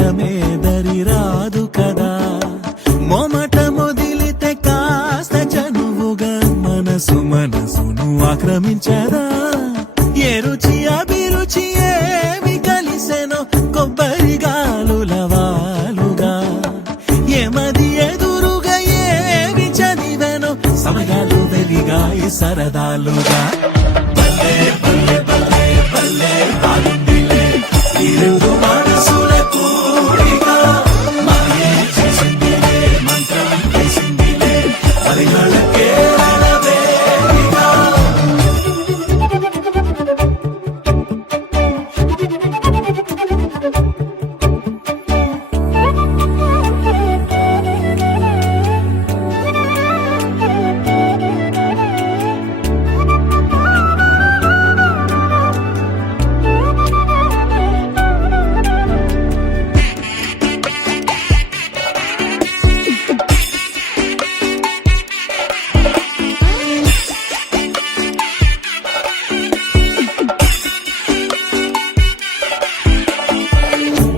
దాటమే దరి రాదు కదా మొమట మొదిలితే కాస్త చనువుగా మనసును ఆక్రమించదా ఏ రుచి అభిరుచి ఏమి కలిసెనో కొబ్బరి గాలుల వాలుగా ఏమది ఎదురుగా ఏమి చదివెనో సమయాలు వెలిగాయి సరదాలుగా బల్లే బల్లే బల్లే బల్లే బాగుందిలే ఇరుగు మనసుల కూడిక మాయే చేసిందిలే మంత్రం చేసిందిలే పరిగళకే వేదిక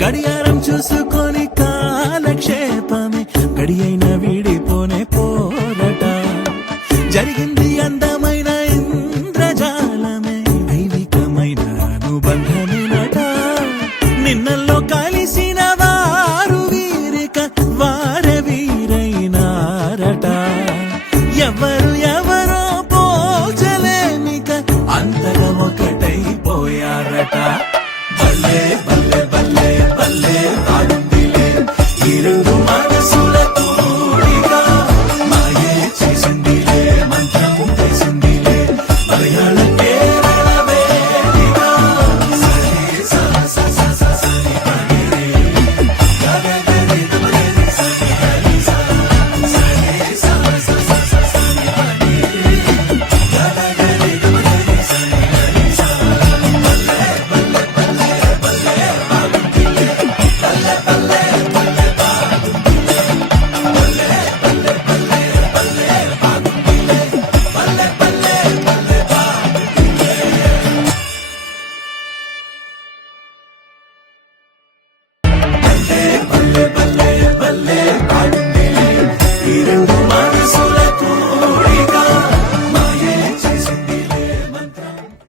గడియారం చూసుకొని కాలక్షేపమే గడి అయిన వీడిపోనే పోరట జరిగింది అందమైన ఇంద్రజాలమే దైవికమైన అనుబంధమేనట నిన్నల్లో కలిసిన వారు వీరిక వారి